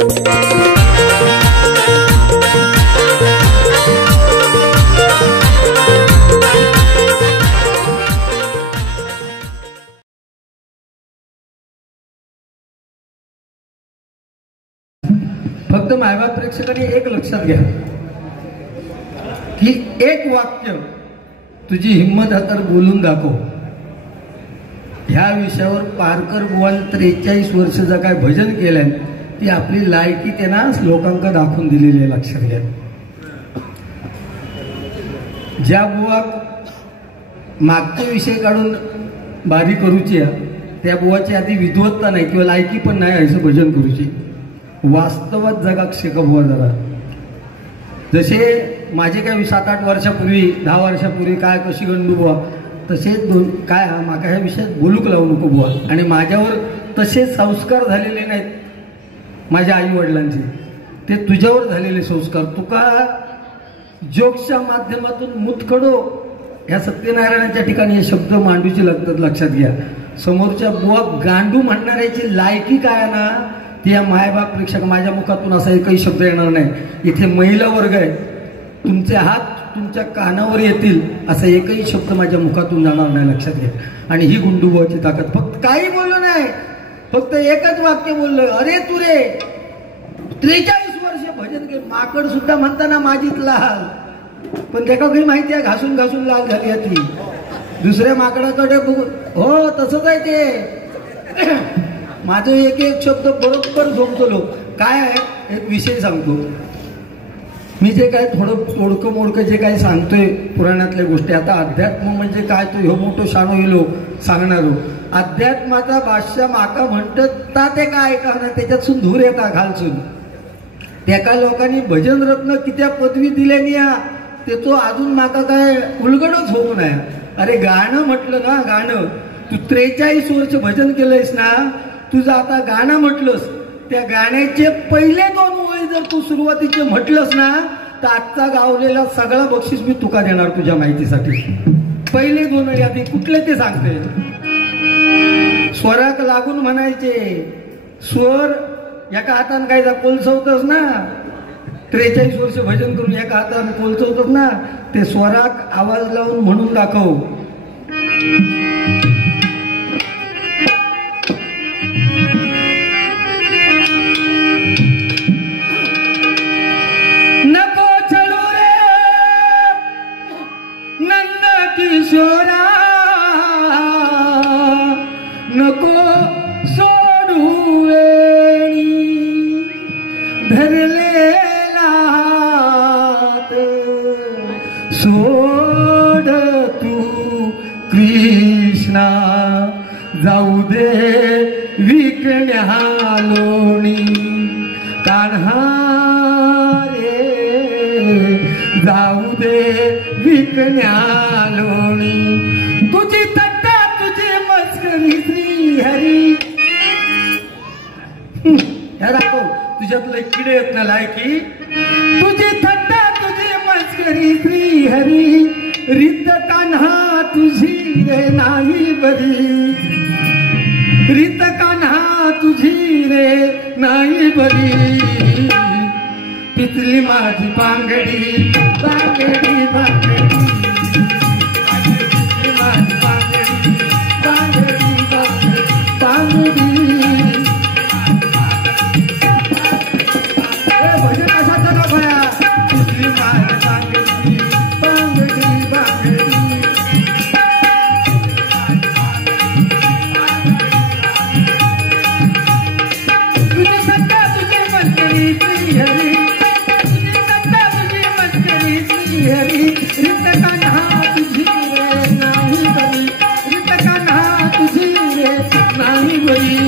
फक्त मायबाप प्रेक्षकांनी एक लक्षात घ्या की एक वाक्य तुझी हिंमत आहे तर बोलून दाखव. ह्या विषयावर पारकर बुवान 43 वर्षाचं काय भजन केलंय ती आपली लायकी त्यांना लोकांक दाखवून दिलेली आहे. लक्षात घ्या. ज्या बुवाक मागचे विषय काढून बारी करूची आहे त्या बुवाची आधी विद्वत्ता नाही किंवा लायकी पण नाही असं भजन करूची. वास्तवात जगाक शिकव बुवा जरा. जसे माझे काय 7-8 वर्षापूर्वी 10 वर्षापूर्वी काय कशी गंडू बुवा तसे काय माका ह्या विषयात बोलूक लावू नको बुवा. आणि माझ्यावर तसे संस्कार झालेले नाहीत माझ्या आई वडिलांचे, ते तुझ्यावर झालेले संस्कार. तुका जोक्सच्या माध्यमातून मुतखडो ह्या सत्यनारायणाच्या ठिकाणी हे शब्द मांडूचे लागतात. लक्षात घ्या. समोरच्या बुवा गांडू म्हणणाऱ्याची लायकी काय ना ती या मायबाप प्रेक्षक माझ्या मुखातून असा एकही शब्द येणार नाही. इथे महिला वर्ग आहे, तुमचे हात तुमच्या कानावर येतील असा एकही शब्द माझ्या मुखातून जाणार नाही. लक्षात घ्या. आणि ही गुंडूबाची ताकद. फक्त काही बोललो नाही, फक्त एकच वाक्य बोललो. अरे तू रे 43 वर्ष भजन केलं. माकड सुद्धा म्हणताना माझीच लाल, पण त्याला काही माहिती आहे घासून घासून लाल झाली ती. दुसऱ्या माकडाकडे बघून हो तसंच आहे ते. माझं एक एक शब्द बरोबर झोपतो. काय आहे एक विषय सांगतो मी. जे काय थोडं तोडकं मोडकं जे काय सांगतोय पुराणातल्या गोष्टी. आता अध्यात्म म्हणजे काय तो ह्यो मोठो शाणो येलो सांगणारो. अध्यात्माचा बादशाह माका म्हणतात ते काय का ना त्याच्यातून धूर येता घालसून. त्याका लोकांनी भजन रत्न कित्या पदवी दिल्यानी ते तो अजून माका काय उलगडच होऊ नये. अरे गाणं म्हटलं ना, गाणं तू 43 वर्ष भजन केलंयस ना, तुझं आता गाणं म्हटलंस त्या गाण्याचे पहिले 2 ओळी जर तू सुरुवातीचे म्हटलंस ना तर आजचा गावलेला सगळा बक्षीस मी तुका देणार तुझ्या माहितीसाठी. पहिले 2 ओळी आधी कुठले ते सांगते. स्वराक लागून म्हणायचे. स्वर एका हाताने काय कोलसवतस ना, 43 वर्ष भजन करून एका हाताने कोलसवतस ना, ते स्वराक आवाज लावून म्हणून दाखव. नको चलू रे नंद किशोरा, नको सोडू वेणी धरलेला हात. सोड तू कृष्णा जाऊ दे विकण्या लोणी. कान्हा रे जाऊ दे विकण्या लोणी. तुझी थट्टा तुझी मस्करी श्री हरी. राखो तुझ्यातलं किडे येत ना लायकी. तुझी थट्टा तुझी मस्करी श्री हरी. रित कान्हा तुझी रे नाही बरी. रित कान्हा तुझी रे नाही बरी. पितली माझी बांगडी बांगडी बांगडी. पितली माझी बांगडी बांगडी बांगडी बांगडी. भजन असाच ना भया. पितली माझी बांगडी बांगडी बांगडी. तुझी सत्ता तुझी मस्करी श्री हरी. तुझी सत्ता तुझी मस्करी श्री हरी. रित कान्हा तुझी रे नाही बरी. रित कान्हा तुझी रे नाही बरी.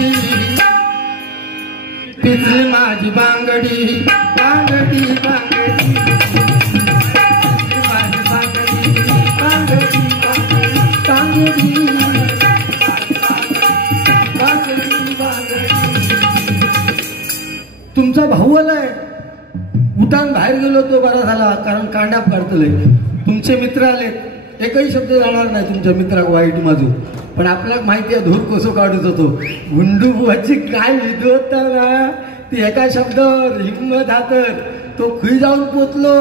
पितली माझी बांगडी बांगडी बांगडी. पितली माझी बांगडी बांगडी बांगडी बांगडी बांगडी. तुमचा भाऊ आलाय. उठान बाहेर गेलो तो बरा झाला, कारण कांडाप काढतलंय. तुमचे मित्र आलेत, एकही शब्द जाणार नाही तुमच्या मित्राक वाईट माझू. पण आपल्याला माहिती आहे धूर कसं काढत होतो. गुंडू बुवाची काय विद्वत्ता ना ती एका शब्दावर हिंमत हातर तो खुई जाऊन पोचलो.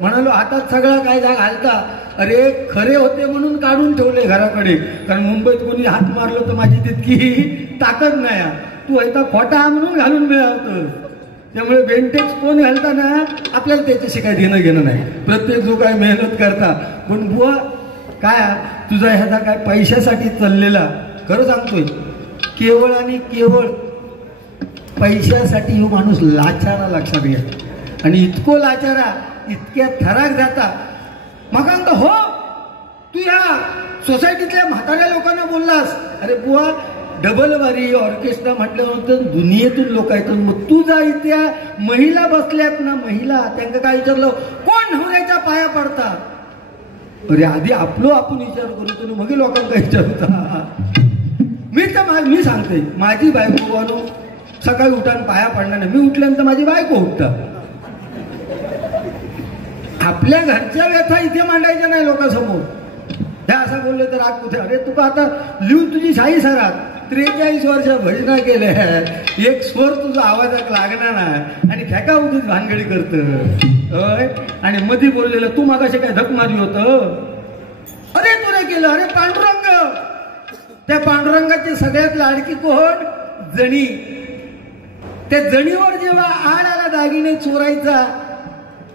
म्हणालो हातात सगळा काय जाग घालता. अरे खरे होते म्हणून काढून ठेवले घराकडे, कारण मुंबईत कोणी हात मारलं तर माझी तितकी ताकद नाही. तू आता खोटा म्हणून घालून मिळवतो. त्यामुळे बेंटेक्स कोण घालताना आपल्याला त्याच्याशी काय देणं घेणं नाही. प्रत्येक जो काय मेहनत करता. पण बुवा काय तुझा ह्याचा काय पैशासाठी चाललेला, खरं सांगतोय, केवळ आणि केवळ पैशासाठी हो माणूस लाचारा, लक्षात घ्या. आणि इतको लाचारा, इतक्या थराक जाता. मग हो तू या सोसायटीतल्या म्हाताऱ्या लोकांना बोललास. अरे बुवा डबल वारी ऑर्केस्ट्रा म्हटल्यानंतर दुनियेतून लोक येतात. मग तू जा इथे महिला बसल्यात ना, महिला त्यांना काय विचारलं कोण नवऱ्याच्या पाया पडतात. अरे आधी आपलो आपण विचार करू, मग लोकांना विचारता. मी सांगते माझी बायको बनू सकाळी उठान पाया पडणार नाही. मी उठल्यानंतर माझी बायको उठता. आपल्या घरच्या व्यथा इथे मांडायच्या नाही लोकांसमोर. हे असं बोलले तर राग कुठे. अरे तुका आता लिहून तुझी शाही सरात 43 वर्ष भजना केले, एक स्वर तुझा आवाजात लागणार नाही आणि खेका उगीच भानगडी करत. आणि मधी बोललेलं तू मागाशी काय धक मारली होतं. अरे तुला केलं. अरे पांडुरंग, त्या पांडुरंगाची सगळ्यात लाडकी कोण, जणी. त्या जणीवर जेव्हा आड आला दागिने चोरायचा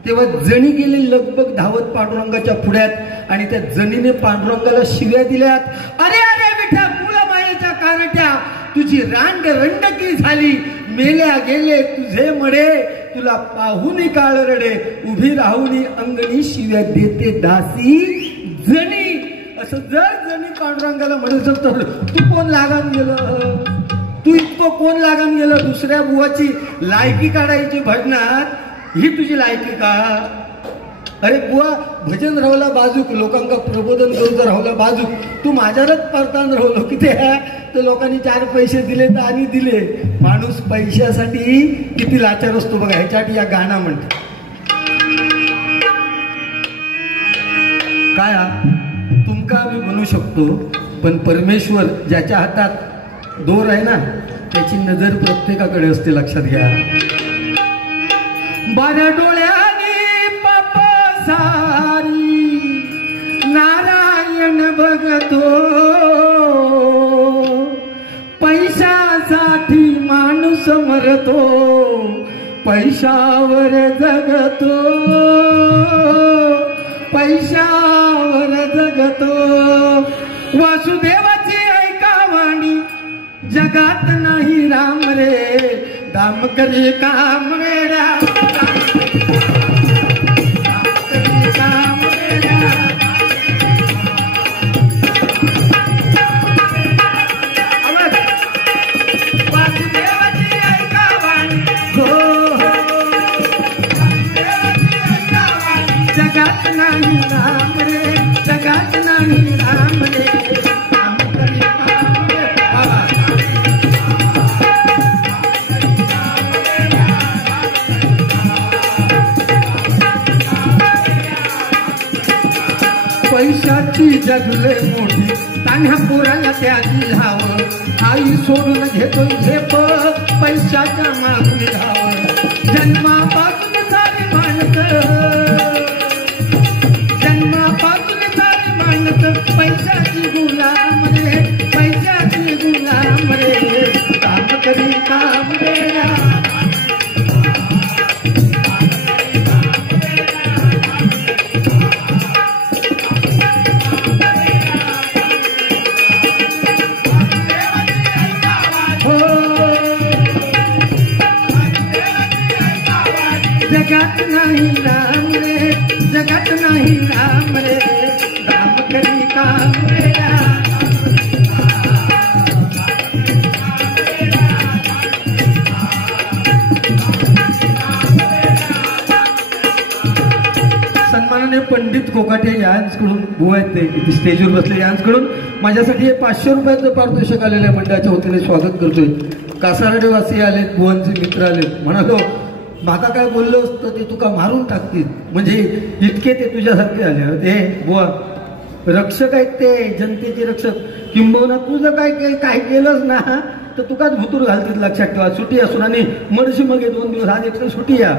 तेव्हा जणी गेली लगबग धावत पांडुरंगाच्या पुढ्यात आणि त्या जणीने पांडुरंगाला शिव्या दिल्यात. अरे अरे विठा मुला मायेच्या कारट्या, तुझी रांड रंडकी झाली, मेल्या गेले तुझे मडे, तुला पाहून काळ रडे, उभी राहून अंगणी शिव्या देते दासी जणी. असं जर जणी पांडुरंगाला म्हणत असतं तू कोण लागान गेलं, तू इतकं कोण लागान गेलं. दुसऱ्या बुवाची लायकी काढायची भजनात, ही तुझी लायकी का. अरे बुवा भजन राहला बाजूक, लोकांका प्रबोधन करून राहला बाजूक, तू माझ्यावरच परतान राहलो किती तर लोकांनी 4 पैसे दिले तर आणि दिले. माणूस पैशासाठी किती लाचार असतो बघा. ह्याच्यासाठी या गाणं म्हणते काय तुमका मी म्हणू शकतो, पण परमेश्वर ज्याच्या हातात दोर आहे ना त्याची नजर प्रत्येकाकडे असते, लक्षात घ्या. बारा डोळ्यानी पाप सारी नारायण बघतो, पैशासाठी माणूस मरतो, पैशावर जगतो, पैशावर जगतो. वासुदेवाची ऐका वाणी, जगात नाही राम रे, दाम करे काम रे राम. जगात नाही राम रे, जगात नाही राम रे, काम करे काम रे बाबा. पैशाची जगले मोठी, तान्ह्या पोराला त्याची धाव, आई सोडून घेतो झेप, पैशाच्या मागून धाव. जन्मापासून सारी माणसं, जन्मापासून सारी माणसं पैशाची गुलाम रे, पैशाची गुलाम रे, काम करी काम रे. जगात नाही राम रे, जगात नाही राम रे, राम करी काम रे. सन्मानाने पंडित कोकाटे यांच्याकडून बुवा आहेत, ते स्टेजवर बसले, यांच्याकडून माझ्यासाठी 500 रुपयाचं पारितोषिक आलेल्या मंडळाच्या वतीने स्वागत करतोय. कासारडेवासी आलेत, बुवांचे मित्र आलेत. म्हणालो माका काय बोललो असतं ते तुका मारून टाकतील, म्हणजे इतके ते तुझ्यासारखे आले. ते बुवा रक्षक आहेत, ते जनतेचे रक्षक. किंबहुना तुझं काय काय केलंच ना तर तुकाच भुतूर घालतील. लक्षात ठेवा. सुटी असून आणि मरशी मग 2 दिवस आज एक तर सुटी या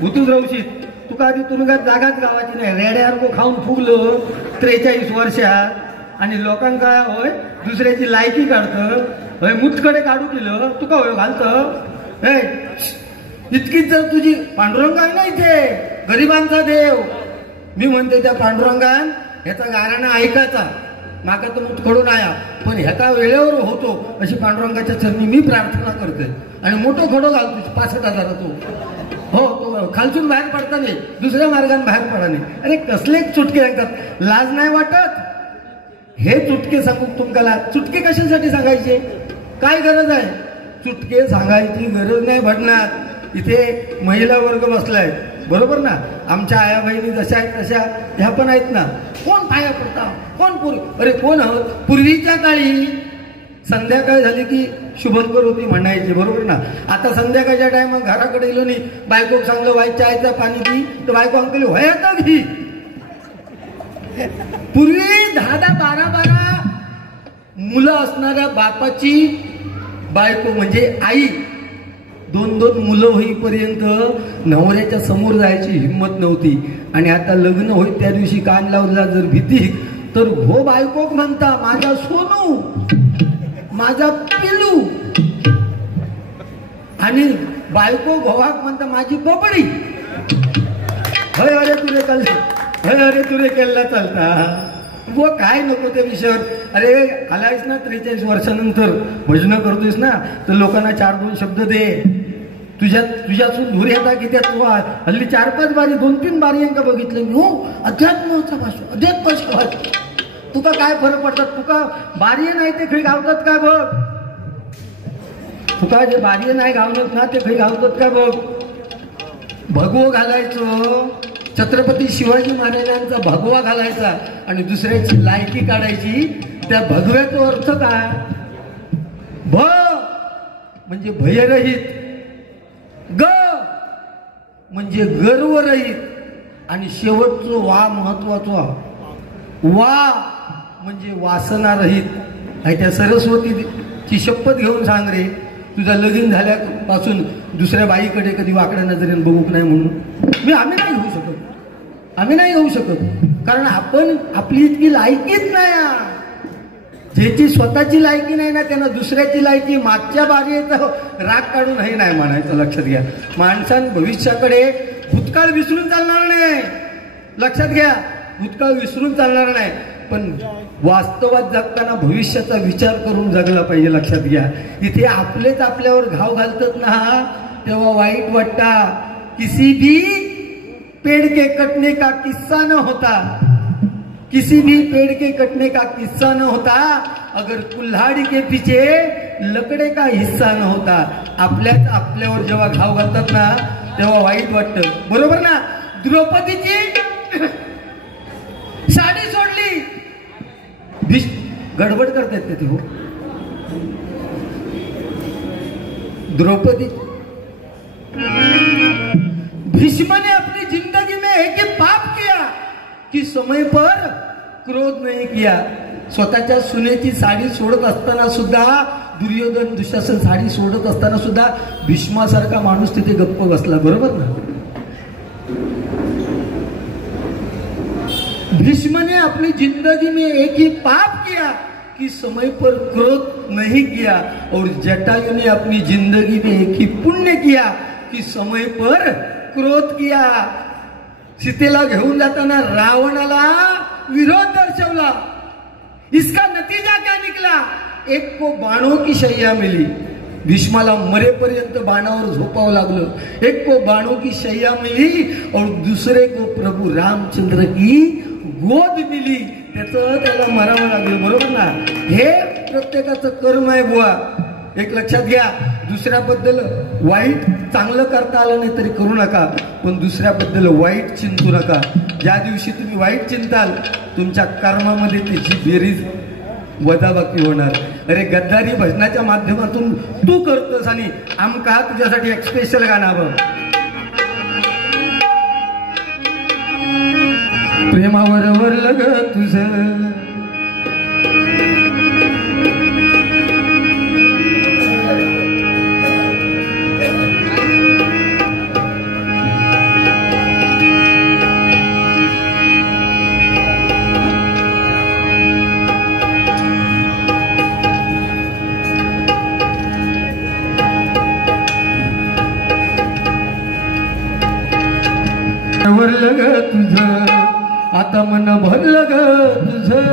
भुतूच राहशीत. तुका आधी तुरुंगात जागाच गावाची नाही. रेड्यासारखं खाऊन फुगलं 43 वर्षात आणि लोकांका होय दुसऱ्याची लायकी काढतं. होय मुतकडे काढू केलं तुका होय घालतं. हे इतकीच जर तुझी पांडुरंग आहे ना इथे गरिबांचा देव. मी म्हणते त्या पांडुरंगान ह्याचा गाणं ऐकायचा माका तर मुतकडून आया पण ह्याचा वेळेवर होतो अशी पांडुरंगाच्या चरणी मी प्रार्थना करते. आणि मोठं खडो घालतो 65,000 तो. हो तो खालसून बाहेर पडता नाही दुसऱ्या मार्गाने बाहेर पडा नाही. अरे कसले चुटके सांगतात. लाज नाही वाटत. हे चुटके सांगू तुमकाला. चुटके कशासाठी सांगायचे काय गरज आहे. चुटके सांगायची गरज नाही पडणार. इथे महिला वर्ग बसलाय बरोबर ना. आमच्या आया बहिणी जशा आहेत तशा ह्या पण आहेत ना. कोण पाया पडता कोण अरे कोण आहोत. पूर्वीच्या काळी संध्याकाळ झाली की शुभंकर होती म्हणायची बरोबर ना. आता संध्याकाळच्या टायमात घराकडे गेलो नाही बायको चांगलं वाईट चायचं पाणी दी तर बायको अंकली व्हायचा घी. पूर्वी 10-10 12-12 मुलं असणाऱ्या बापाची बायको म्हणजे आई 2-2 मुलं होईपर्यंत नवऱ्याच्या समोर जायची हिंमत नव्हती. आणि आता लग्न होई त्या दिवशी कान लावला जर भीती तर हो बायकोक म्हणता माझा सोनू माझा पिलू. आणि बायको गोवाक म्हणता माझी बोबडी. हय अरे तुरे कल हय अरे तुरे केला चालता. वो काय नको त्या विषयावर. अरे आलायस ना 43 वर्षानंतर भजन करतोयस ना तर लोकांना 4-2 शब्द दे. तुझ्यातून धूर येता की त्या तू हल्ली 4-5 बारी 2-3 बारी यांका बघितलं मी. हो अध्यात्माचा भाषा अध्यात्माचा तुका काय फरक पडतात. तुका बारी नाही ते खरी गावतात काय बघ. तुका जे बारी नाही गावत ना ते खरी गावतात काय बघ. भगवं घालायचं. छत्रपती शिवाजी महाराजांचा भगवा घालायचा आणि दुसऱ्याची लायकी काढायची. त्या भगव्याचा अर्थ काय. भ म्हणजे भयरहित. ग म्हणजे गर्वरहित. आणि शेवटचं वा महत्वाचा. वा म्हणजे वासना रहित. आणि त्या सरस्वतीची शपथ घेऊन सांग रे तुझा लगीन झाल्यापासून दुसऱ्या बाईकडे कधी वाकड्या नजरेने बघूक नाही म्हणून. आम्ही नाही घेऊ शकत. आम्ही नाही घेऊ शकत कारण आपण आपली इतकी लायकीच नाही. ज्याची स्वतःची लायकी नाही ना त्यांना दुसऱ्याची लायकी मागच्या बारीचा राग काढून हे नाही म्हणायचं. लक्षात घ्या. माणसानं भविष्याकडे भूतकाळ विसरून चालणार नाही. लक्षात घ्या. भूतकाळ विसरून चालणार नाही पण वास्तवात जगताना भविष्याचा विचार करून जगला पाहिजे. लक्षात घ्या. इथे आपलेच आपल्यावर घाव घालतात ना तेव्हा वाईट वाटता. किसी भी पेड़ के कटने का किस्सा न होता. किसी भी पेड़ के कटने का किस्सा न होता अगर कुल्हाड़ी के पीछे लकड़े का हिस्सा न होता. आपल्यावर जेव्हा घाव घालतात ना तेव्हा वाईट वाटतं बरोबर ना. द्रौपदीची साडी सोडली. गडबड करतात ते हो. द्रौपदी भीष्म ने अपनी जिंदगी में एक ही पाप किया कि समय पर क्रोध नहीं किया. स्वतःच्या सुनेची साडी सोडत असताना सुद्धा दुर्योधन दुःशासन साडी सोडत असताना सुद्धा भीष्मासारखा माणूस तिथे गप्प बसला बरोबर ना. भीष्म ने अपनी जिंदगी में एक ही पाप किया कि समय पर क्रोध नहीं किया. और जटायु ने अपनी जिंदगी में एक ही पुण्य किया कि समय पर क्रोध किया. सीतेला घेऊन जाताना रावणाला विरोध दर्शवला. इसका नतीजा क्या निकला. एक को बाणों की शैया मिली. भीष्माला मरेपर्यंत बाणावर झोपावं लागलं. एक को बाणों की शैया मिली और दूसरे को प्रभु रामचंद्र की गोद मिली. त्याला मरावं लागलं बरोबर ना. हे प्रत्येकाचं कर्म आहे बुवा. एक लक्षात घ्या. दुसऱ्याबद्दल वाईट चांगलं करता आलं नाही तरी करू नका पण दुसऱ्याबद्दल वाईट चिंतू नका. ज्या दिवशी तुम्ही वाईट चिंताल तुमच्या कर्मामध्ये त्याची बेरीज वजाबाकी होणार. अरे गद्दारी भजनाच्या माध्यमातून तू करतोस आणि आमका तुझ्यासाठी एक स्पेशल गाणं हवं. प्रेमावर वरलं ग तुझं भरलं ग तुझं आता मन भरलं ग तुझं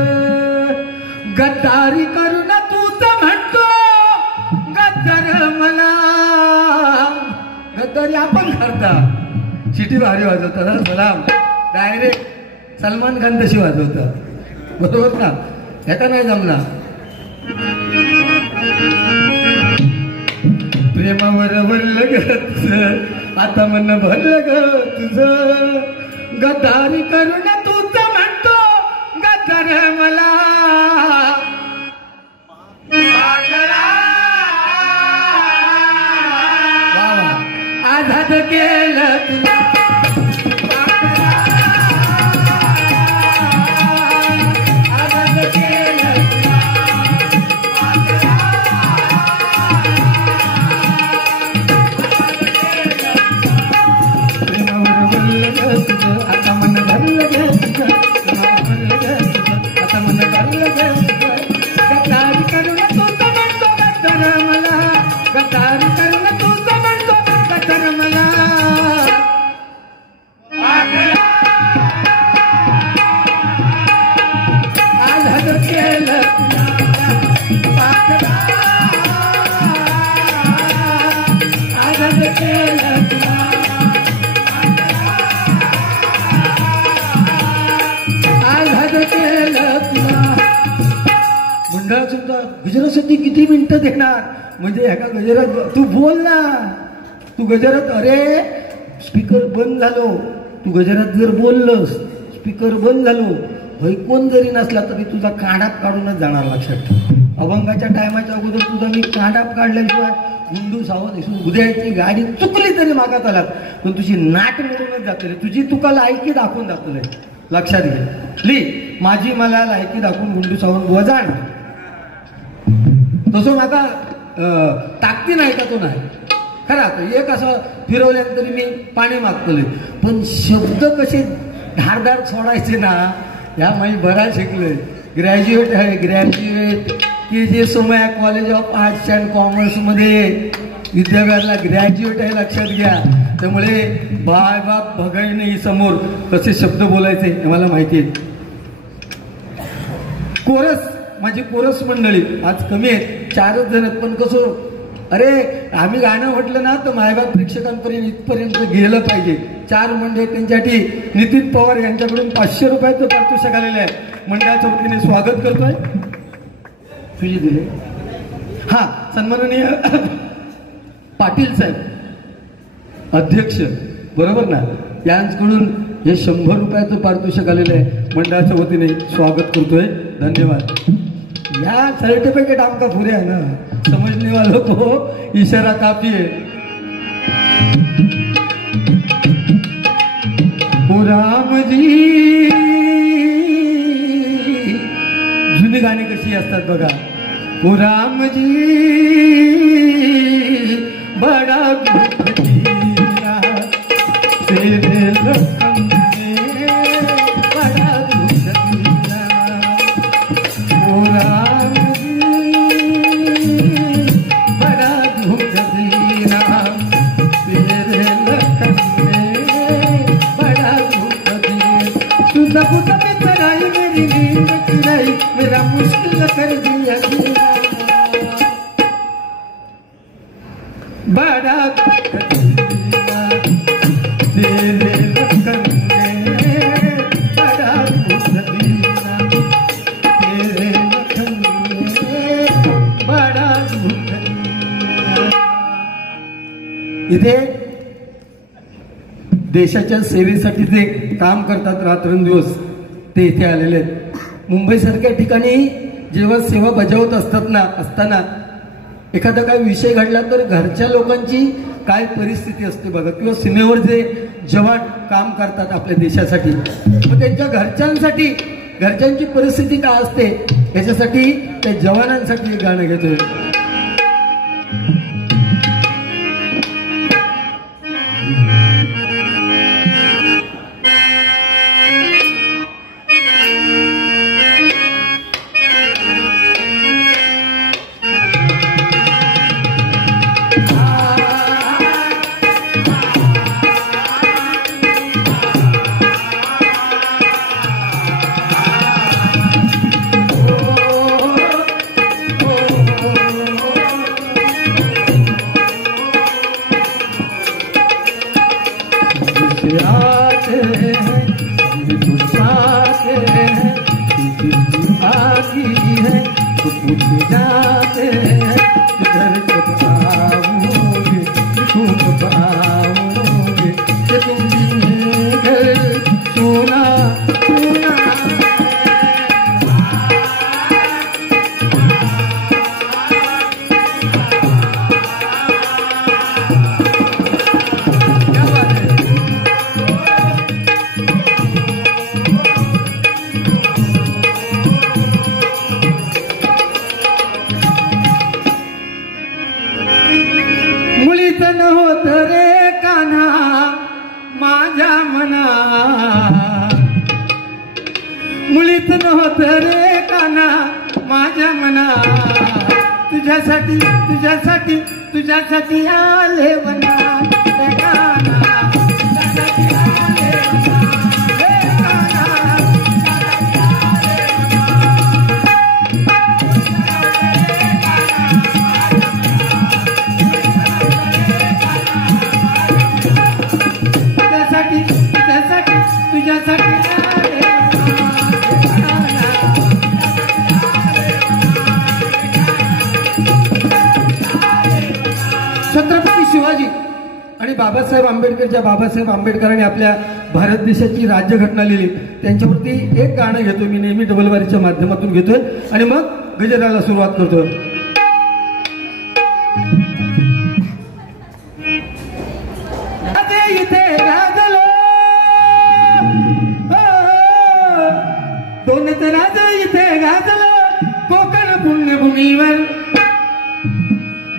गद्दारी करून तूच म्हणतो गद्दार मला गद्दारी आपण करता शिटी भारी वाजवता ना सलाम डायरेक्ट सलमान खान तशी वाजवता बरोबर ना ह्याचा नाही जमला प्रेमावर भरलं ग तुझं आता मन भरलं ग तुझं गद्दारी करून तूच म्हणतो गद्दार मला आझाद केलं तुला आझाद केलं आता मन भरलं ग तुझं आता मन भरलं ग गद्दारी करून तूच म्हणतो गद्दार मला गद्दारी करून तूच म्हणतो गद्दार मला आझाद केलं आझाद केलं मंडळात सुद्धा गजरासाठी किती मिनिटं देणार म्हणजे ह्या गजरात तू बोल ना तू गजरात अरे स्पीकर बंद झालो तू गजरात जर बोललंस स्पीकर बंद झालो ऐकून जरी नसला तरी तुझा काढाप काढूनच जाणार लक्षात ठेव अभंगाच्या टायमाच्या अगोदर तुझा मी काढाप काढल्याशिवाय गुंडू सावध इसून उद्याची गाडी चुकली तरी मागात आलात पण तुझी नाट मिळूनच जातले तुझी तुका लायकी दाखवून जातले लक्षात घे ली माझी मला लायकी दाखवून गुंडू सावंत वजाण तसं माका ताकदी नाही का तो नाही खरा एक असं फिरवल्यानंतर मी पाणी मागतोय पण शब्द कसे धारदार सोडायचे ना ह्या मी बरा शिकलोय ग्रॅज्युएट आहे ग्रॅज्युएट की जे Somaiya college of arts and commerce मध्ये विद्यापीठाला ग्रॅज्युएट आहे लक्षात घ्या त्यामुळे बाय बाप बघायने समोर कसे शब्द बोलायचे हे मला माहिती आहे कोरस माझी कोरस मंडळी आज कमी आहेत 4च जण आहेत पण कसं अरे आम्ही गाणं म्हटलं ना तर मायबाप प्रेक्षकांपर्यंत इथपर्यंत गेलं पाहिजे 4 मंडळी त्यांच्यासाठी नितीन पवार यांच्याकडून 500 रुपयाचं पारितोषिक आलेलं आहे मंडळाच्या वतीने स्वागत करतोय तुझी दिले हा सन्माननीय पाटील साहेब अध्यक्ष बरोबर ना यांच्याकडून हे 100 रुपयाचं पारितोषिक आलेलं आहे मंडळाच्या वतीने स्वागत करतोय धन्यवाद या सर्टिफिकेट आमका पुरे आहे ना समजने वालों को इशारा काफी है ओ राम जी जुनी गाणी कशी असतात बघा ओ राम जी बड़ा दुख दिया तेरे लखन ने बड़ा दुख दिया ओ राम बड़ा दुख दिया तेरे लखन ने बड़ा दुख दिया सुना पुता में चढ़ाई मेरी नींद चुराई मेरा मुश्किल कर दिया बड़ा दुख दिया तेरे लखन ने बड़ा दुख दिया तेरे लखन ने बड़ा दुख दिया इथे देशाच्या सेवेसाठी जे काम करतात रात्रंदिवस ते इथे आलेले आहेत मुंबईसारख्या ठिकाणी जेव्हा सेवा बजावत असताना एखादा काय विषय घडला तर घरच्या लोकांची काय परिस्थिती असते बघा किंवा सीमेवर जे जवान काम करतात आपल्या देशासाठी मग त्यांच्या घरच्यांसाठी घरच्यांची परिस्थिती काय असते याच्यासाठी त्या जवानांसाठी एक गाणं घेतोय कुछ आते हैं कुछ पाते हैं, आगी है तो कुछ जाते हैं, इधर कब आओगे तुम कब आओगे, तुम घर सोना सोना। मुलीतन होत रे कान्हा माझ्या मना, मुलीतन होत रे कान्हा माझ्या मना, तुझ्यासाठी तुझ्यासाठी तुझ्यासाठी आले वना रे कान्हा, तुझ्यासाठी आले वना रे कान्हा, तुझ्यासाठी छत्रपती शिवाजी आणि बाबासाहेब आंबेडकर, ज्या बाबासाहेब आंबेडकरांनी आपल्या भारत देशाची राज्यघटना लिहिली त्यांच्यावरती एक गाणं घेतोय मी, नेहमी डबलवारीच्या माध्यमातून घेतोय आणि मग गजराला सुरुवात करतोय. इथे गाजलो दोन राज इथे गाजलं कोकण पुण्यभूमीवर,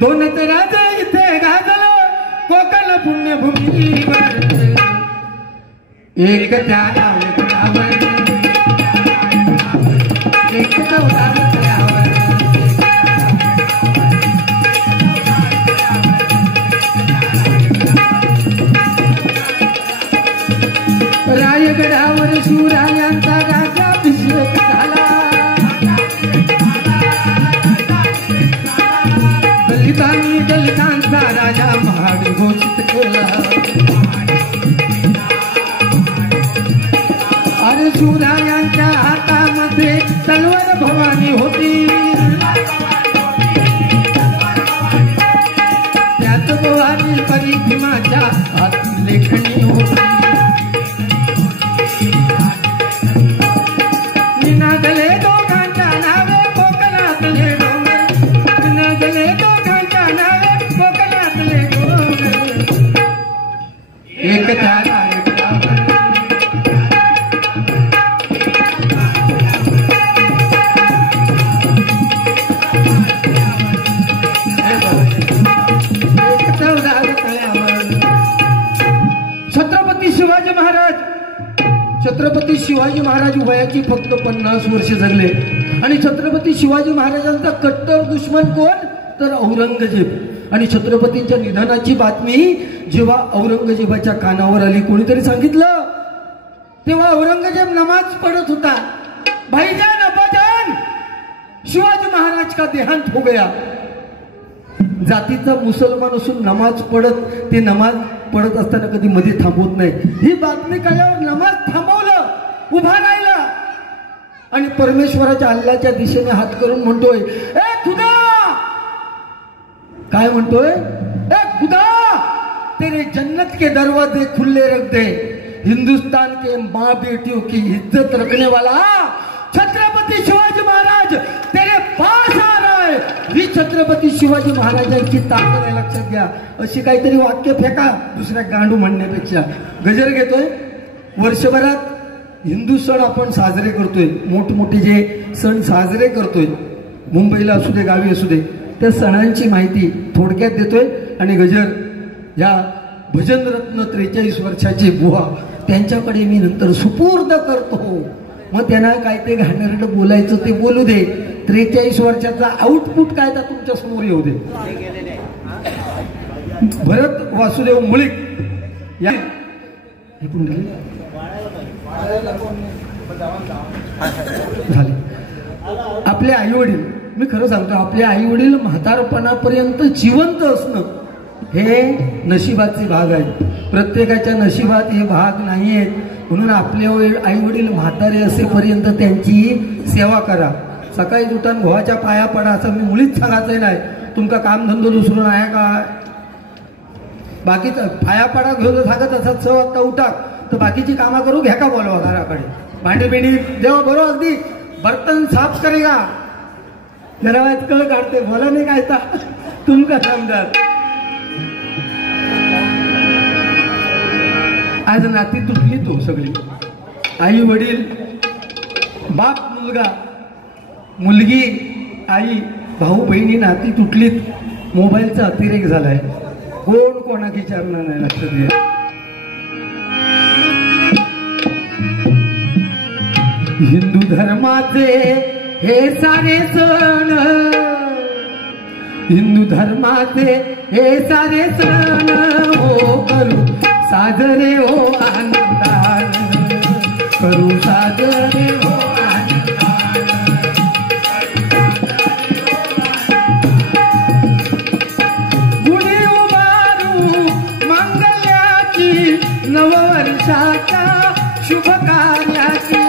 दोन राज इथे गाजलं कोकण पुण्यभूमीवर, एक त्याला एकटावर एक त्यावर रायगडावर शिवरायांचा राज्याभिषेक झाला, दलितांनी दलितांचा राजा महाड घोषित केला. अरे शिवरायांच्या हातामध्ये तलवार भवानी होती, त्यात भवानी परी भीमाच्या हाती लेखणी होती. निनादले दोघांच्या नावे कोकणातले डोंगर, निनादले दोघांच्या नावे कोकणातले डोंगर, एक त्याला एकटावर छत्रपती शिवाजी महाराज, छत्रपती शिवाजी महाराज वयाची फक्त 50 वर्ष जगले आणि छत्रपती शिवाजी महाराजांचा कट्टर दुश्मन कोण तर औरंगजेब. आणि छत्रपतींच्या निधनाची बातमी जेव्हा औरंगजेबाच्या कानावर आली, कोणीतरी सांगितलं, तेव्हा औरंगजेब नमाज पढ़त होता. भाईजान अब्बाजान शिवाजी महाराज का देहांत हो गया. जातीचा मुसलमान असून नमाज पढ़त, ते नमाज पढ़त असताना कधी मध्ये थांबवत नाही. ही बातमी कळल्यावर नमाज थांबवलं, उभा राहिला आणि परमेश्वराच्या अल्लाच्या दिशेने हात करून म्हणतोय, ए खुदा, काय म्हणतोय, ए खुदा तेरे जन्नत के दरवाजे खुले रख दे, हिंदुस्तान के माँ बेटियों की इज्जत रखने वाला छत्रपती शिवाजी महाराज तेरे पास आ रहा है. ही छत्रपती शिवाजी महाराजांची ताकद आहे, लक्षात घ्या. अशी काहीतरी वाक्य फेका दुसऱ्या गांडू म्हणण्यापेक्षा. गजर घेतोय. वर्षभरात हिंदू सण आपण साजरे करतोय, मोठमोठे जे सण साजरे करतोय, मुंबईला असू दे गावी असू दे, त्या सणांची माहिती थोडक्यात देतोय. आणि गजर या भजनरत्न 43 वर्षाचे बुवा त्यांच्याकडे मी नंतर सुपूर्द करतो. मग त्यांना काय ते घाणेरडं बोलायचं ते बोलू दे. 43 वर्षाचा आउटपुट काय तर तुमच्या समोर येऊ दे. भरत वासुदेव मुळीक या झाले. आपले आई वडील, मी खरं सांगतो, आपले आई वडील म्हातारपणापर्यंत जिवंत असणं हे नशिबाचे भाग आहेत. प्रत्येकाच्या नशिबात हे भाग नाही आहेत. म्हणून आपले आई वडील म्हातारे असेपर्यंत त्यांची सेवा करा. सकाळी उठून गोवाच्या पाया पडा असं मी मुळीच सांगायचं नाही. तुमका कामधंदो दुसरून आहे का? बाकीचं पाया पडा घेऊन सांगत असत 6 वाजता उठा तर बाकीची कामं करू घ्या का बोलवा घराकडे. भांडी बिंडी जेव्हा बरोबर अगदी बर्तन साफ करेगा जरा वाज कळ काढते बोला नाही काय तर तुमका समजत. आज नाती तुटली तो सगळी. आई वडील बाप मुलगा मुलगी आई भाऊ बहिणी नाती तुटलीत. मोबाईलचा अतिरेक झालाय. कोण कोणाक विचारणार नाही. लक्षात घ्या. हिंदू धर्माचे हे सारे सण हिंदू धर्माचे हे सारे सण हो करू साजरे हो आनंदान करू साजरे हो आनंदान. गुढी उभारू मंगल्याची नववर्षाच्या शुभ कार्याची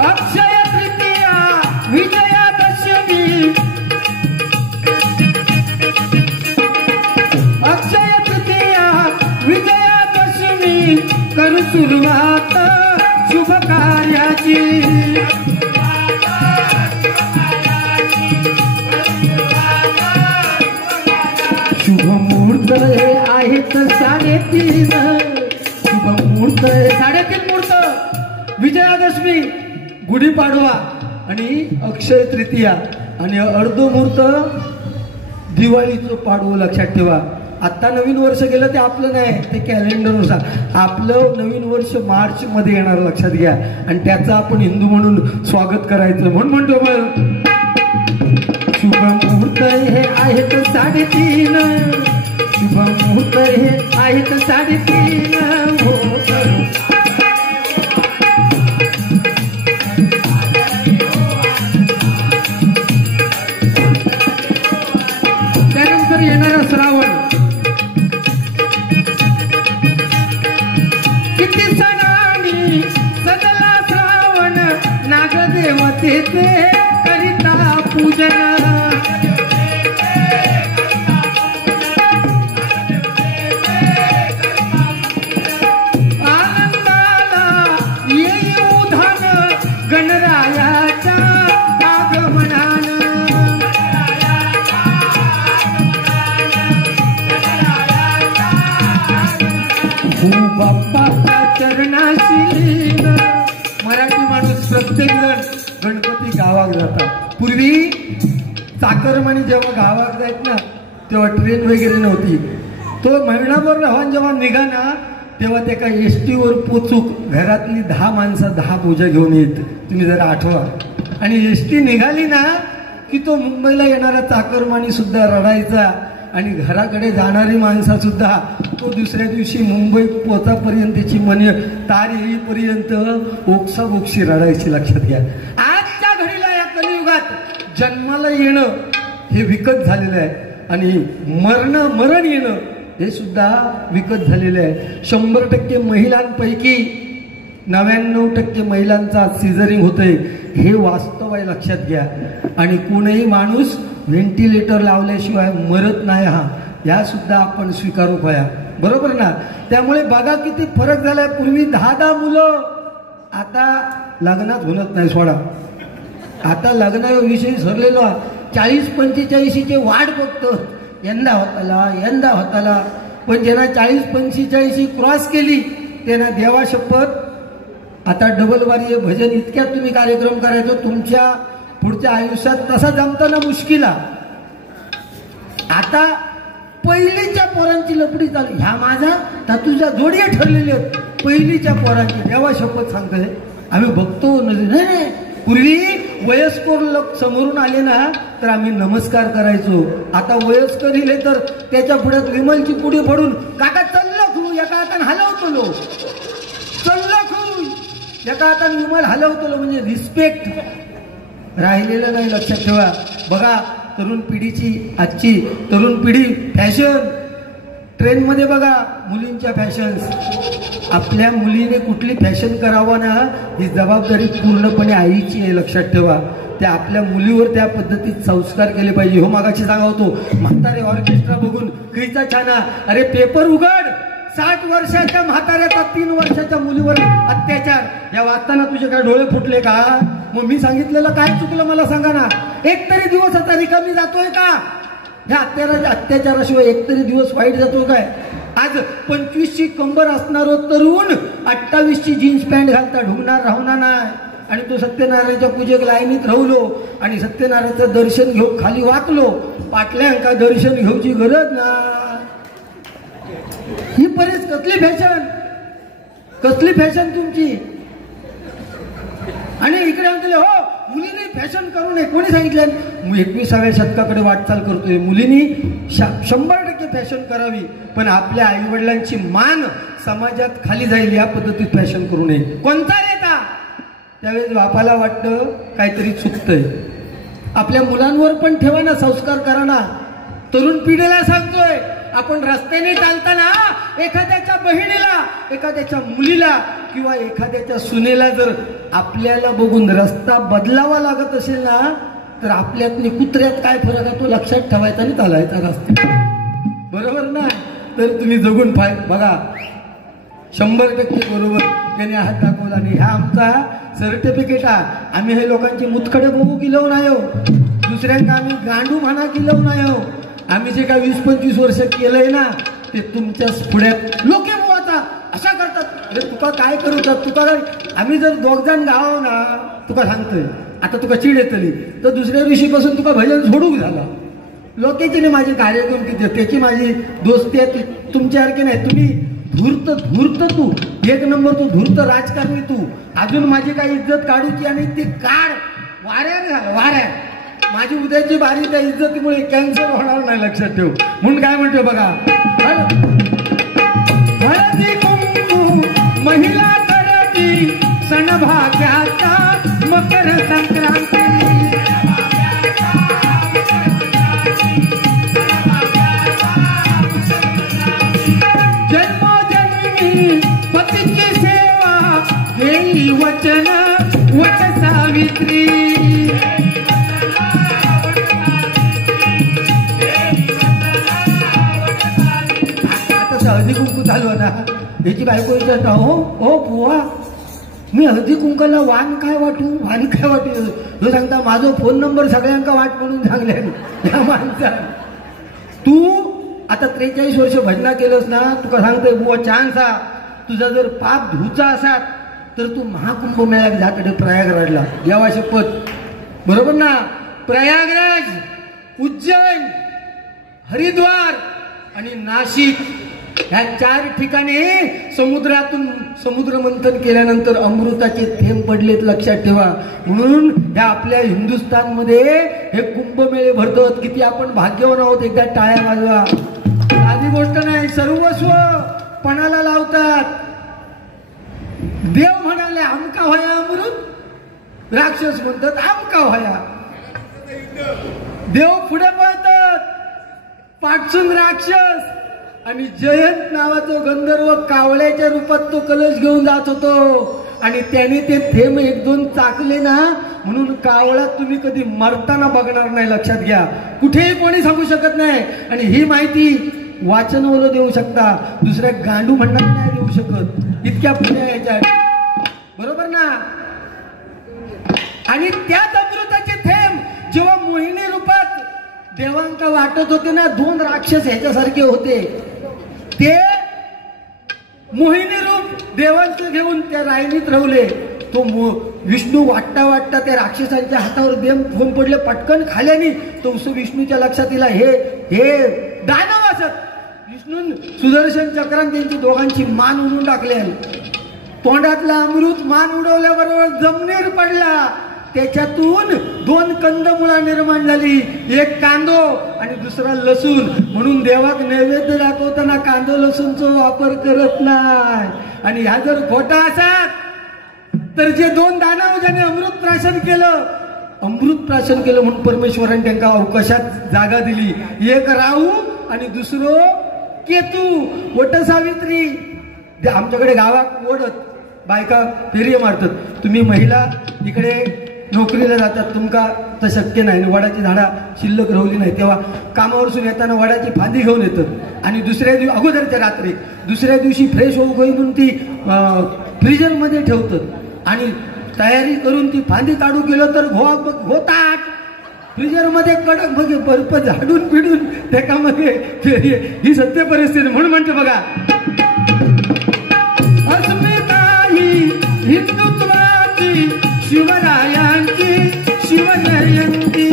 अक्षय तृतीया विजयादशमी अक्षय तृतीया विजयादशमी करू सुरुवात शुभ कार्याची. शुभ मुहूर्त हे आहेत 3:30. शुभ मुहूर्त हे 3:30 मुहूर्त. विजयादशमी गुढीपाडवा आणि अक्षय तृतीया आणि अर्धमुहूर्त दिवाळीचं पाडवं. लक्षात ठेवा. आत्ता नवीन वर्ष गेलं ते आपलं नाही. ते कॅलेंडरनुसार आपलं नवीन वर्ष मार्च मध्ये येणार. लक्षात घ्या. आणि त्याचं आपण हिंदू म्हणून स्वागत करायचं. म्हणून म्हणतो मग शुभ मुहूर्त हे आहेत 3:30. शुभ मुहूर्त हे आहेत 3:30 हो करू. त्यानंतर येणारा श्रावण. किती सणांनी सजला श्रावण नागदेवतेचे करिता पूजन. आनंदाला येऊ धान गणरायाच्या आगमनानं. बाप्पाच्या चरणाशी. मराठी माणूस प्रत्येक जण गणपती गावात जातात. पूर्वी चाकरमानी जेव्हा गावात जायत ना तेव्हा ट्रेन वगैरे नव्हती. तो महिनाभर राहून जेव्हा निघाना तेव्हा ते काय एसटी वर पोचूक घरातली 10 माणसं 10 पूजा घेऊन येत. तुम्ही जरा आठवा. आणि एसटी निघाली ना की तो मुंबईला येणारा चाकरमानी सुद्धा रडायचा. आणि घराकडे जाणारी माणसं सुद्धा तो दुसऱ्या दिवशी मुंबई पोचापर्यंत त्याची मन तार येईपर्यंत ओक्साबोक्षी रडायची. लक्षात घ्या. आजच्या घडीला या कलियुगात जन्माला येणं हे विकत झालेलं आहे आणि मरण येणं हे सुद्धा विकत झालेलं आहे. 100% महिलांपैकी 99% महिलांचा सिझरिंग होतंय हे वास्तव आहे. लक्षात घ्या. आणि कोणीही माणूस व्हेंटिलेटर लावल्याशिवाय मरत नाही. या सुद्धा आपण स्वीकारू पाया. बरोबर ना. त्यामुळे बघा किती फरक झालाय. पूर्वी 10 मुलं आता लग्नात होत नाही. सोडा आता लग्नाविषयी सरलेलो 40-45ची वाट बघतो. यंदा होताला पण ज्यांना 40-45 क्रॉस केली त्यांना देवा शपथ आता डबल वारी भजन इतक्यात तुम्ही कार्यक्रम करायचो. तुमच्या पुढच्या आयुष्यात तसा जमताना मुश्किला. आता पहिलीच्या पोरांची लपडी चालू. ह्या माझा तर तुझ्या जोडी ठरलेली आहेत पहिलीच्या पोरांची. देवा शपथ सांगतोय आम्ही बघतो. नाही पूर्वी वयस्कर लोक समोरून आले ना तर आम्ही नमस्कार करायचो. आता वयस्कर इले तर त्याच्या पुढ्यात विमलची पुढे पडून काका चल्ल खू एका हाताने हलवतो लो चल्ल खू त्याचा आता विमल हलवतो म्हणजे रिस्पेक्ट राहिलेलं नाही. लक्षात ठेवा. बघा तरुण पिढीची आजची तरुण पिढी फॅशन ट्रेनमध्ये बघा मुलींच्या फॅशन्स. आपल्या मुलीने कुठली फॅशन करावं ना ही जबाबदारी पूर्णपणे आईची आहे. लक्षात ठेवा. त्या आपल्या मुलीवर त्या पद्धतीत संस्कार केले पाहिजे. हो मागाशी सांगा होतो म्हातारे ऑर्केस्ट्रा बघून खैचा छाना. अरे पेपर उघड. 60 वर्षाच्या म्हाताऱ्याचा 3 वर्षाच्या मुलीवर अत्याचार. या वाचताना तुझे काय डोळे फुटले का? मग मी सांगितलेलं काय चुकलं मला सांगा ना. एक तरी दिवस आता रिकामी जातोय का? ह्या अत्याचाराशिवाय एक तरी दिवस वाईट जातोय काय? आज 25ची कंबर असणारो तरुण 28ची जीन्स पॅन्ट घालता ढुंगणार राहणार नाही. आणि तो सत्यनारायणच्या पूजेक लाईनीत राहलो आणि सत्यनारायणचं दर्शन घेऊ खाली वाकलो. पाटल्यांका दर्शन घेऊची गरज ना. ही बरीच कसली फॅशन तुमची. आणि इकडे म्हणते हो मुलींनी फॅशन करू नये. कोणी सांगितलं? 21व्या शतकाकडे वाटचाल करतोय. मुलींनी 100% फॅशन करावी. पण आपल्या आई वडिलांची मान समाजात खाली जाईल या पद्धतीत फॅशन करू नये. कोणता नेता त्यावेळेस बापाला वाटतं काहीतरी चुकतंय. आपल्या मुलांवर पण ठेवा ना संस्कार करा ना. तरुण पिढीला सांगतोय आपण रस्त्याने चालताना एखाद्याच्या बहिणीला एखाद्याच्या मुलीला किंवा एखाद्याच्या सुनेला जर आपल्याला बघून रस्ता बदलावा लागत असेल ना तर आपल्यातली कुत्र्यात काय फरक आहे तो लक्षात ठेवायचा आणि चालायचा रस्त्यात. बरोबर ना. तर तुम्ही जगून बघा 100% बरोबर. त्याने हात दाखवला नाही. हा आमचा सर्टिफिकेट आहे. आम्ही हे लोकांची मुतखडे बघू किलो नाही हो. दुसऱ्यांना आम्ही गांडू म्हणा किलो नाही हो. आम्ही जे काय 20-25 वर्ष केलंय ना ते तुमच्याच पुढ्यात लोक आता अशा करतात. अरे तुका काय करू तर तुका आम्ही जर 2 जण गाव ना तुका सांगतोय आता तुका चिड येतली तर दुसऱ्या दिवशीपासून तुका भजन सोडूक झाला. लोकेची नाही माझे कार्यक्रम किती त्याची माझी दोस्ती आहे. तुमच्यासारखी नाही. तुम्ही धूर्त तू 1 नंबर. तू धूर्त राजकारणी. तू अजून माझी काही इज्जत काढूची आणि ती काढ वाऱ्यात. माझी उद्याची बारी त्या इज्जतीमुळे कॅन्सर होणार नाही. लक्षात ठेव. म्हणून काय म्हणतो बघा हळदी कुंकू महिला करती सण भाग्याचा मकर संक्रांती. जन्मोजन्मी पतीची सेवा घेई वचन वट सावित्री. हळदी कुंकू चालू ना याची बायको विचारता हो बुवा मी हळदी कुंकाला वाण काय वाटू तो सांगता माझा फोन नंबर सगळ्यांका वाट म्हणून सांगले या माणसा. तू आता 43 वर्ष भजना केलंस ना तुका सांगतोय बुवा चान्स हा. तुझा जर पाप धुचा असात तर तू महाकुंभ मेळ्यात जाकडे प्रयागराजला देवा शपथ. बरोबर ना. प्रयागराज उज्जैन हरिद्वार आणि नाशिक ह्या 4 ठिकाणी समुद्र मंथन केल्यानंतर अमृताचे थेंब पडलेत. लक्षात ठेवा. म्हणून ह्या आपल्या हिंदुस्थानमध्ये हे कुंभमेळे भरतात. किती आपण भाग्यवान आहोत. एकदा टाळ्या वाजवा. साधी गोष्ट नाही. सर्वस्व पणाला लावतात. देव म्हणाले आमका व्हाया अमृत. राक्षस म्हणतात आमका व्हाया. देव पुढे पळतात. पाठसून राक्षस. आणि जयंत नावाचं गंधर्व कावळ्याच्या रूपात तो कलश घेऊन जात होतो आणि त्याने ते थेंब 1-2 चाकले ना म्हणून कावळा तुम्ही कधी मरताना बघणार नाही. लक्षात घ्या. कुठेही कोणी सांगू शकत नाही. आणि ही माहिती वाचनवलं देऊ शकता. दुसऱ्या गांडू म्हणणार नाही देऊ शकत. इतक्या पुण्या याच्या. बरोबर ना. आणि त्याच अमृताचे थेंब जेव्हा मोहिनी रूपात देवांका वाटत होते ना 2 राक्षस ह्याच्यासारखे होते. ते मोहिनी रूप देवांचं घेऊन त्या रायनीत राहुले. तो विष्णू वाटता त्या राक्षसांच्या हातावर देव फोन पडले. पटकन खाल्यानी तो विष्णूच्या लक्षात येला हे दानव असत. विष्णू सुदर्शन चक्रान त्यांची दोघांची मान उडून टाकले. तोंडातला अमृत मान उडवल्याबरोबर जमिनीवर पडला. त्याच्यातून 2 कंदमुळा निर्माण झाली. एक कांदो आणि दुसरा लसूण. म्हणून देवाक नैवेद्य दाखवताना कांदो लसूणचा वापर करत नाही. आणि ह्या जर खोटा असतात तर जे दोन दानव ज्याने अमृत प्राशन केलं म्हणून परमेश्वराने त्यांना अवकाशात जागा दिली. एक राहू आणि दुसरं केतू. वट सावित्री आमच्याकडे गावात ओढत बायका फेरी मारतात. तुम्ही महिला इकडे नोकरीला जातात, तुमका तर शक्य नाही. वडाची झाडा शिल्लक राहिली नाही तेव्हा कामावरसून येताना वडाची फांदी घेऊन येतात आणि दुसऱ्या दिवशी अगोदरच्या रात्री दुसऱ्या दिवशी फ्रेश होऊ गई म्हणून ती फ्रीजरमध्ये ठेवतात आणि तयारी करून ती फांदी काढू गेलो तर होतात फ्रीजरमध्ये कडक बघे बर्फ झाडून पिडून त्याच्यामध्ये ही सत्य परिस्थिती. म्हणून म्हणते बघा, अस्मिता ही हिंदुत्वाची शिवरायांची शिवजयंती.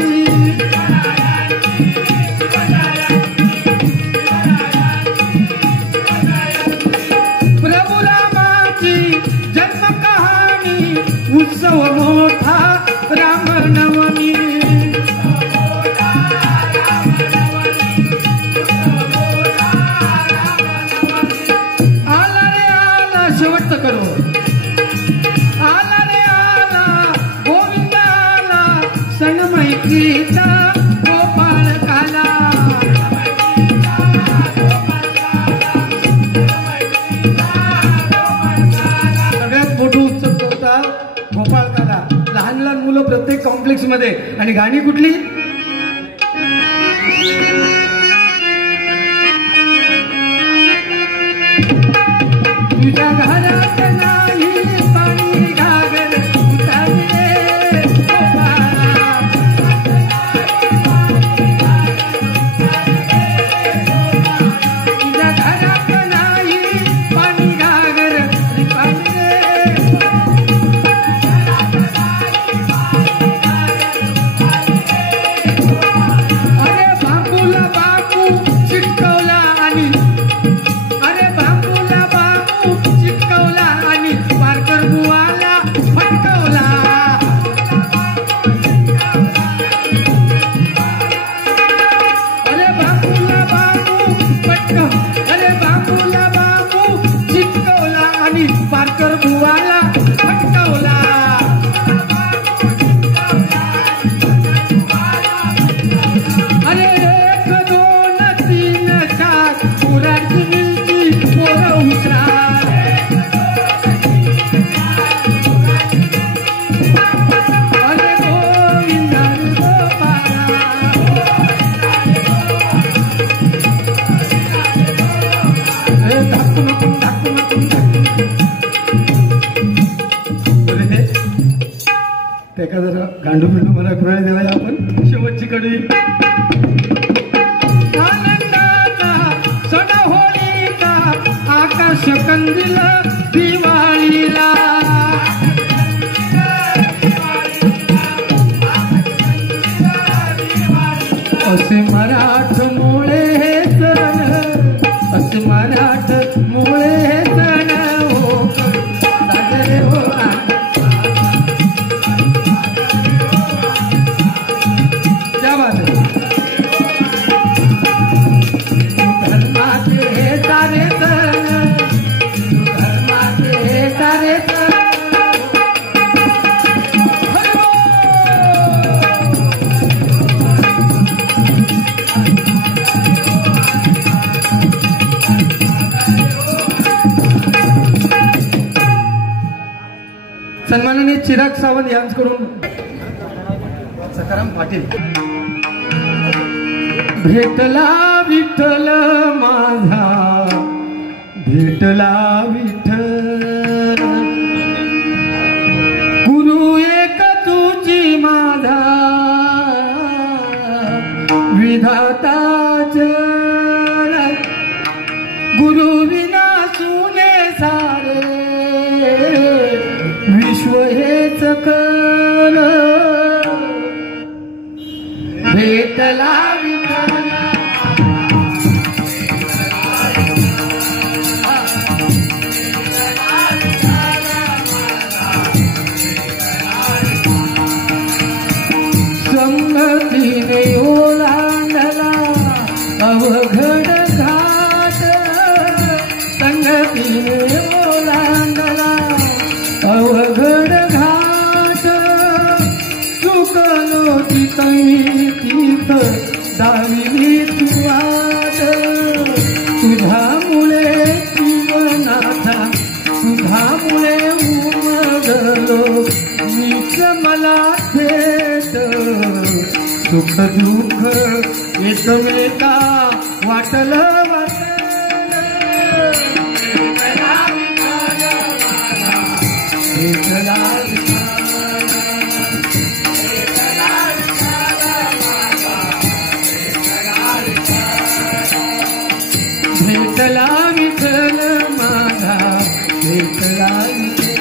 प्रभू रामाची जन्म कहाणी उत्सव मोठा रामनवमी. आला रे आला शेवटचं करो. आला रे आला गोविंद आला सण मैत्रीचा गोपाळ काला. सगळ्यात मोठं उत्सव होता गोपाळ काला. लहान लहान मुलं प्रत्येक कॉम्प्लेक्स मध्ये. आणि गाणी कुठली? तुझ्या घरात नाही पाणी घागर उतारले गोपाळा. तुझ्या घरात नाही पाणी घागर उतारले. अरे बापूला बापू चिटकवला आणि अरे बापूला बापू चिटकवला आणि पारकर बुवाला फटकवला. अरे बापूला बापू फटकव. अरे बापूला बापू चिटकवला आणि पारकर बुवाला फटकवला. अरे 1 2 3 4 पोराची मिलची पोरं हुशार. अरे गोविंद गोपाळा. अरे धाकून त्याका जरा गांडू बिंडू मला कळले देवाय. आपण शेवटची कडवी आनंदाचा सण होळीचा आकाश कंदील दिवाळीला. असे मराठमोळे हे सण, असे मराठमोळे हे सण हो साजरे हो. क्या बात है. धर्माचे हे सारे सण, धर्माचे हे सारे सण. सन्माननीय चिराग सावंत यांच्याकडून सखाराम पाटील. भेटला विठ्ठल माझा, भेटला विठ्ठल, गुरु एक तुझी माझा, विधाता चल, गुरु विना सुने सारे, विश्व हेच कल. भेटला विठ्ठल संगतीने ओलांडला अवघड घाट, संगतीने ओलांडला अवघड तीथ दाविली तुवाद तुझ्यामुळे जीवनाचा तुझ्यामुळे उमगलो मीच मला थेट सुख दुःख एकमेका वाटलं भेटला विठ्ठल माझा भेटला विठ्ठल